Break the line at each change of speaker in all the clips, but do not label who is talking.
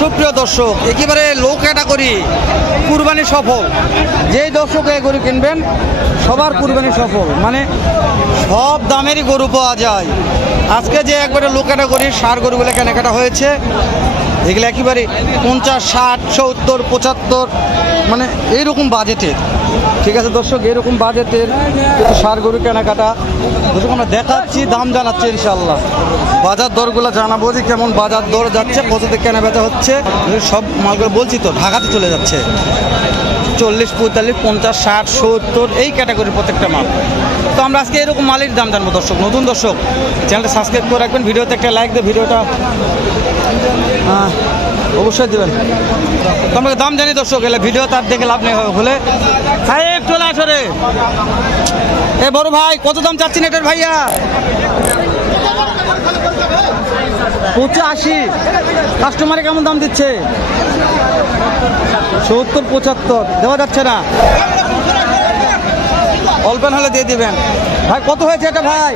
সুপ্রিয় দর্শক, একেবারে লো ক্যাটাগরি কুরবানি সফল। যেই দর্শক এই গরু কিনবেন, সবার কুরবানি সফল। মানে সব দামেরই গরু পাওয়া যায়। আজকে যে একবারে লো ক্যাটাগরি সার গরুগুলো কেনাকাটা হয়েছে, এগুলো একেবারে পঞ্চাশ, ষাট, সত্তর, পঁচাত্তর মানে এইরকম বাজেটের ঠিক আছে দর্শক, এরকম বাজেটের কিছু সার গরু কেনাকাটা। দর্শক, আমরা দেখাচ্ছি, দাম জানাচ্ছি ইনশাল্লাহ বাজার দরগুলো জানাব যে কেমন বাজার দর যাচ্ছে কততে কেনা বেচা হচ্ছে। সব মালগুলো বলছি তো, ঢাকাতে চলে যাচ্ছে। চল্লিশ, পঁয়তাল্লিশ, পঞ্চাশ, ষাট, সত্তর, এই ক্যাটাগরির প্রত্যেকটা মাল। তো আমরা আজকে এরকম মালের দাম জানব দর্শক, নতুন দর্শক। চ্যানেলটা সাবস্ক্রাইব করে রাখবেন, ভিডিওতে একটা লাইক দিয়ে ভিডিওটা অবশ্যই দেবেন। তোমাকে দাম জানি দর্শক, এলে ভিডিও তার দেখে লাভ নেই হলে। সাহেব, চলে আসো রে। এ বড় ভাই, কত দাম চাচ্ছেন এটার ভাইয়া? পঁচাশি। কাস্টমারে কেমন দাম দিচ্ছে? সত্তর, পঁচাত্তর। দেওয়া যাচ্ছে না। অল্পেন হলে দিয়ে দিবেন। ভাই, কত হয়েছে এটা ভাই?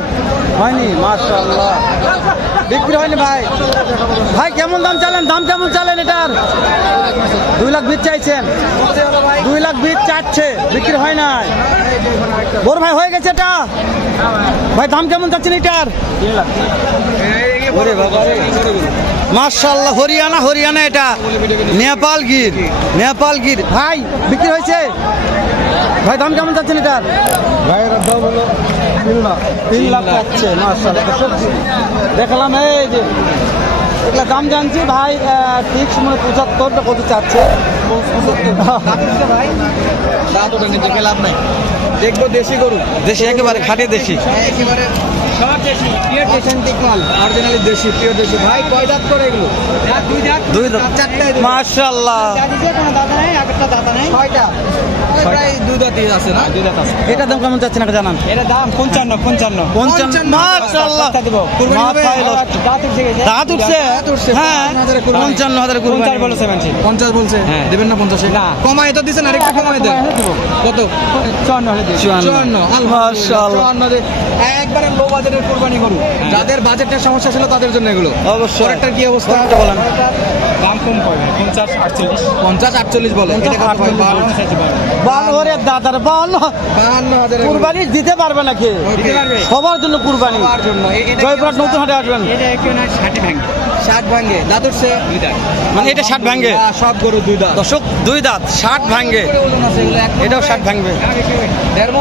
হয়নি মার্শাল্লাহ বিক্রি হয়নি ভাই। ভাই, কেমন দাম চালেন? দাম কেমন চালেন এটার? দুই লাখ বিট চাইছেন। দুই লাখ বিট চাচ্ছে, বিক্রি হয় নাই। বড় ভাই, হয়ে গেছে এটা? ভাই, দাম কেমন চাচ্ছেন এটার। মার্শাল্লাহ হরিয়ানা হরিয়ানা এটা। নেপাল গির নেপাল গির। ভাই বিক্রি হয়েছে? ভাই দাম কেমন যাচ্ছেন এটার?
ভাইয়ের দাম হলো তিন লাখ।
তিন লাখ যাচ্ছে দেখলাম এই যে এগুলা দাম জানছি ভাই ঠিক সময় পঁচাত্তরটা কত চাচ্ছে?
ভাই দাঁত ওটা খেয়ে লাভ নাই। দেখব দেশি গরু।
দেশি একেবারে খাটে দেশি।
একেবারে। সব দেশি পিওর অথেন্টিক মাল অরিজিনালি দেশি পিওর দেশি। ভাই কয় দাঁত করে এগুলো? দুই দাঁত?
দুই দাঁত।
চারটায় দাঁতিতে কোনো দাঁতা নাই ছয়টা। প্রায় দুই দাঁতই আছে না? দুই দাঁত আছে।
এটা দাম কেমন চাচ্ছেন একটা জানান।
এটা দাম পঞ্চান্ন পঞ্চান্ন।
পঞ্চান্ন মার্শাল্লাহ
দিব কুরবানি হবে
মাথায় লক্ষ।
দাঁত উঠছে
দাঁত উঠছে? হ্যাঁ। পঞ্চান্ন হাজার
পঞ্চাশ বলেছে মানছি পঞ্চাশ বলছে?
হ্যাঁ।
দেবেন না পঞ্চাশে?
না।
কমায় তো দিচ্ছেন আরেকটু কমায় দেন। কত?
চুয়ান্ন হলে দিই
চুয়ান্ন।
চুয়ান্ন।
মাশাআল্লাহ।
একবারে লো বাজেটের কোরবানি করুন যাদের বাজেটের সমস্যা ছিল তাদের জন্য এগুলো।
অবশ্যই।
পরেরটার কি অবস্থা?
বলেন।
দাম কম পড়বে পঞ্চাশ আটচল্লিশ।
পঞ্চাশ আটচল্লিশ বলে। এটা কত হয়? বাহান্ন?
দাদার
বাহান্ন। হাজার
কুরবানি দিতে পারবে নাকি?
দিতে পারবে।
সবার জন্য কুরবানি।
কি
জয়পুরহাট নতুন হাটে আসবেন?
এটা একটু না ষাট
ভাঙ্গে? দাঁত। উঠছে
মানে এটা ষাট ভাঙ্গে?
আহ, সব গরু দুই দাঁত।
দর্শক দুই দাঁত ষাট
করে মণ
এটাও
করে।
ষাট ভাঙবে
দেড়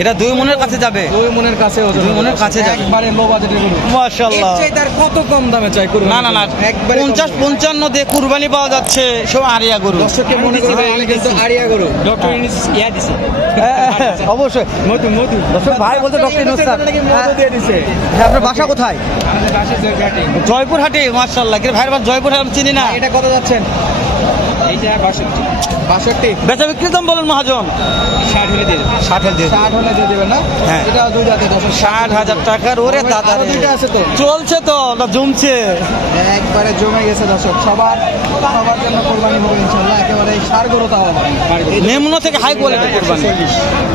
এটা দুই মনের কাছে যাবে?
দুই মনের কাছে
দুই মণের কাছে যাবে।
একবারে লো বাজেটের গরু।
মাশাল্লাহ
এর চাইতে কত কম দামে চাই করুন
না না না।
একবারে
পঞ্চাশ পঞ্চান্ন দিয়ে কুরবানি পাওয়া যাচ্ছে সব আরিয়া গরু।
দর্শককে মনে আমি কিন্তু আরিয়া গরু।
ডক্টর ইউনিস ইয়া দিছে।
হ্যাঁ, অবশ্যই।
মধু মধু।
দর্শক ভাই বলতে ডক্টর
নাকি মধু দিয়ে দিছে।
আপনার বাসা কোথায়?
আমাদের জয়ঘাটে
জয়পুরহাটে। মার্শাল্লাহ কিন্তু ভাইয়ের বাস জয়পুরহাট আমি চিনি না?
এটা কত যাচ্ছেন?
এইটা বাষট্টি।
বাষট্টি।
বেচা বিক্রি দাম বলেন মহাজন।
ষাট হলে দিয়ে দেবে
ষাটের দিয়ে
ষাট হলে দিয়ে দেবেন না?
হ্যাঁ।
এটা দুই জাতে দশ।
ষাট হাজার টাকার ওরে দাদা
দুইটা আছে তো।
চলছে তো না জমছে।
একবারে জমে গেছে দর্শক সবার সবার জন্য কোরবানি হবে ইনশাল্লাহ একেবারে সার গরু তাও আবার।
নিম্ন থেকে হাই কোয়ালিটি কুরবানি।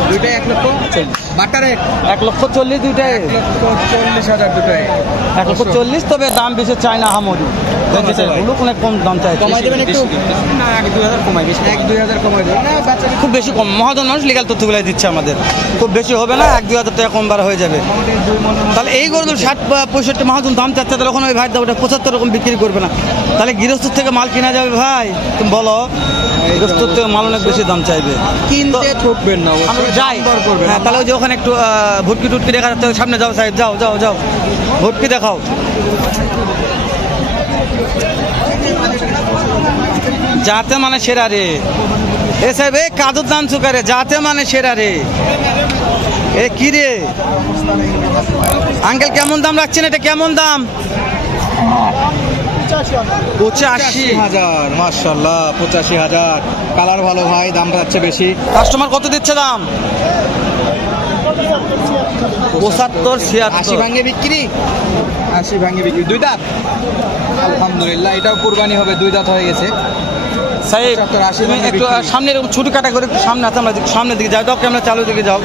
দুইটা এক লক্ষ বাটার এক।
এক লক্ষ চল্লিশ দুইটাই।
এক লক্ষ চল্লিশ হাজার দুটাই
এক লক্ষ চল্লিশ তবে দাম বেশি চায় না হামরি অনেক কম দাম চাই
কমাই দেবেন একটু?
না আগে দুই হাজার কমাই বেশি।
এক দুই হাজার কমাই দেবেন
খুব বেশি কম। মহাজন মানুষ লিগাল তথ্যগুলো দিচ্ছে আমাদের। খুব বেশি হবে না এক দুই হাজার টাকা কম বার হয়ে যাবে। তাহলে এই গরু ষাট পঁয়ষট্টি মহাজন দাম চাচ্ছে তাহলে ওখানে ওই ভাই ওটা পঁচাত্তর রকম বিক্রি করবে না। তাহলে গৃহস্থ থেকে মাল কিনা যাবে ভাই? তুমি বলো। গৃহস্থ থেকে মাল অনেক বেশি দাম চাইবে।
কিনতে ঠকবেন না
আমরা যাই। হ্যাঁ তাহলে ওই যে ওখানে একটু ভুটকি টুটকি দেখা যাচ্ছে সামনে যাও সাহেব যাও যাও যাও। ভুটকি দেখাও। যাতে মানে সেরা রে এ সাহেব এ কাদুর দাম চুকারে যাতে মানে সেরা রে এ কি রে আঙ্কেল কেমন দাম রাখছেন এটা কেমন দাম
হাজার পঁচাশি হাজার কালার ভালো ভাই দাম বেশি।
কাস্টমার কত দিচ্ছে দাম?
আশি বিক্রি? আশি ভাঙ্গে বিক্রি। দুই আলহামদুলিল্লাহ, এটাও কুরবানি হবে, দুই দাঁত হয়ে গেছে।
সাহেব
75, 80
তুমি একটু সামনে এরকম ছুটি একটু সামনে আছে আমরা সামনের দিকে যাও দাও ক্যামেরা চালু দিকে যাও।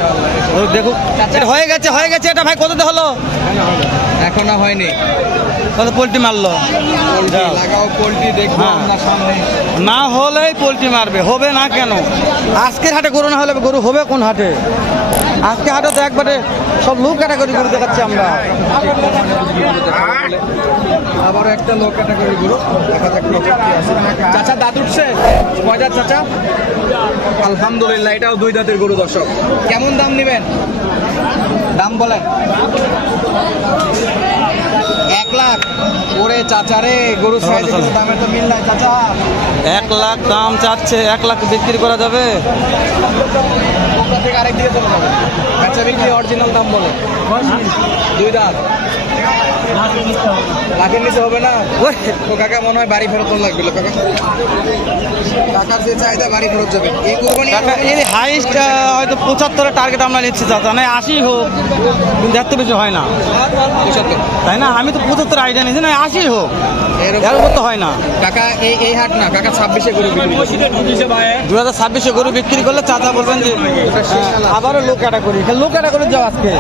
দেখো এটা হয়ে গেছে হয়ে গেছে এটা ভাই কততে হলো?
এখনও হয়নি।
তাহলে পোলট্রি মারলো? হ্যাঁ।
আমরা সামনে।
না হলেই পোলট্রি মারবে হবে না কেন? আজকের হাটে গরু না হলে গরু হবে কোন হাটে? আজকে হাটে তো একবারে সব লোক ক্যাটাগরি গরু দেখাচ্ছি আমরা।
আবারও একটা লোক ক্যাটাগরি গরু দেখা যাক চাচা দাঁত উঠছে? চাচা? আলহামদুলিল্লাহ এটাও দুই দাঁতের গরু দর্শক। কেমন দাম নেবেন? দাম বলেন। এক লাখ। ওরে চাচা রে গরু সাইজে
চলো।
কিন্তু দামের তো মিল নাই চাচা।
এক লাখ দাম চাচ্ছে এক লাখ বিক্রি করা যাবে।
কোকড়া থেকে আরেক দিকে চলে যাবে? বেচা বিক্রি অরিজিনাল দাম বলে। দুই দাঁত। লাখের নিচে হবে না?
ওই,
তো কাকা মনে হয় বাড়ি ফেরত লাগবে কাকা। টাকার যে চাহিদা বাড়ি ফেরত যাবে। এই কোরবানি
কাকা, হাইস্ট হয়তো পঁচাত্তরের টার্গেট আমরা নিচ্ছি চাচা। না আশি হোক কিন্তু এত বেশি হয় না। তাই না? আমি তো পঁচাত্তর আইডিয়া নিয়েছি না আশি হোক।
এরকম
তো হয় না।
কাকা এই এই হাট না কাকা ছাব্বিশে গরু
দু হাজার ছাব্বিশে গরু বিক্রি করলে চাচা বলবেন যে আবারও লোক ক্যাটাগরি। লোক ক্যাটাগরি যাও আজকে।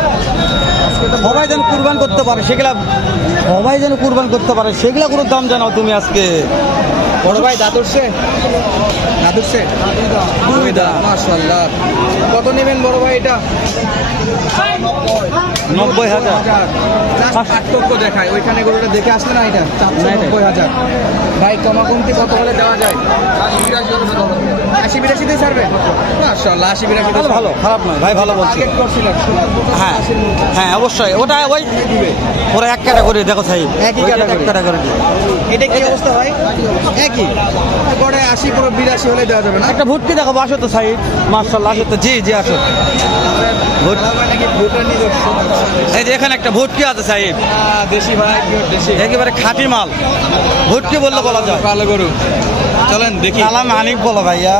সবাই যেন কুরবান করতে পারে সেগুলা সবাই যেন কুরবান করতে পারে সেগুলা গরুর দাম জানাও তুমি আজকে।
বড় ভাই দাঁত উঠছে? দুই দাঁত মাশাল্লাহ কত নেবেন বড় ভাই এটা?
নব্বই হাজার।
পার্থক্য দেখায়। ওইখানে গরুটা দেখে আসলে না এটা? চারশো নব্বই হাজার। ভাই কমা কমতি কত হলে দেওয়া যায়? আশি বিরাশিতে ছাড়বে? মাশাল্লাহ আশি বিরাশিতে
ভালো ভালো খারাপ নয়। ভাই ভালো বলছি। হ্যাঁ হ্যাঁ অবশ্যই। ওটা ওই
দিবে
ওরা এক ক্যাটাগরি দেখো সাহেব।
একই।
এক ক্যাটাগরি
এটা কি অবস্থা ভাই? একই। গড়ে আশি পুরো বিরাশি হলে দেওয়া যাবে না?
একটা ভুটকি দেখো আসো তো সাইড মার্শাল্লাহ আসো তো। জি জি আসো। ভুট-
নাকি ভুটান
এই যে এখানে একটা ভুটকি আছে সাহেব।
দেশি ভাই দেশি।
একেবারে খাঁটি মাল। ভুটকি বললে বলা যায়।
কালো গরু। চলেন দেখি।
কালাম মানিক বলো ভাইয়া।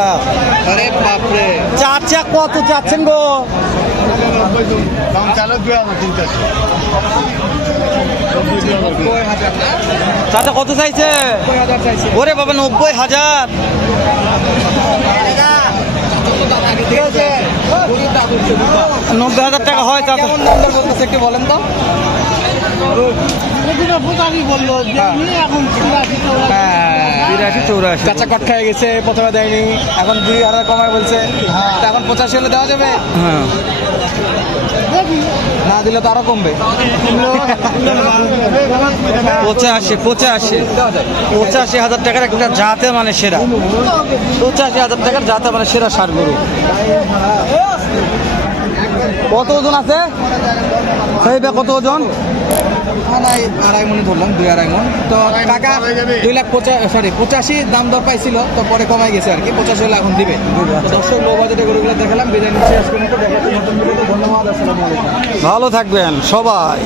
আরে বাপরে।
চাচা কত চাচ্ছেন গো? চাচা কত চাইছে?
চাইছে।
ওরে বাবা নব্বই হাজার। নব্বই হাজার টাকা হয় চাচা
একটু বলেন তো। হ্যাঁ। চাচা কট খেয়ে গেছে প্রথমে দেয়নি এখন দুই হাজার কমায় বলছে। তা এখন পঁচাশি হলে দেওয়া যাবে?
হ্যাঁ।
না দিলে তো আরও কমবে।
পঁচাশি পঁচাশি। পঁচাশি হাজার টাকার একটা জাতে মানে সেরা। পঁচাশি হাজার টাকার জাতে মানে সেরা সার গরু। কত ওজন আছে? কত ওজন?
আড়াই আড়াই মনে ধরলাম দুই আড়াই মন তো টাকা দুই লাখ পঁচা সরি পঁচাশি দাম দর পাইছিল তো পরে কমাই গেছে আর কি পঁচাশি হলে এখন দিবে। তো দর্শক লো বাজেটে গরুগুলো দেখালাম বিরিয়ানি শেষ দেখাচ্ছি নতুন ধন্যবাদ আসসালামু আলাইকুম।
ভালো থাকবেন সবাই।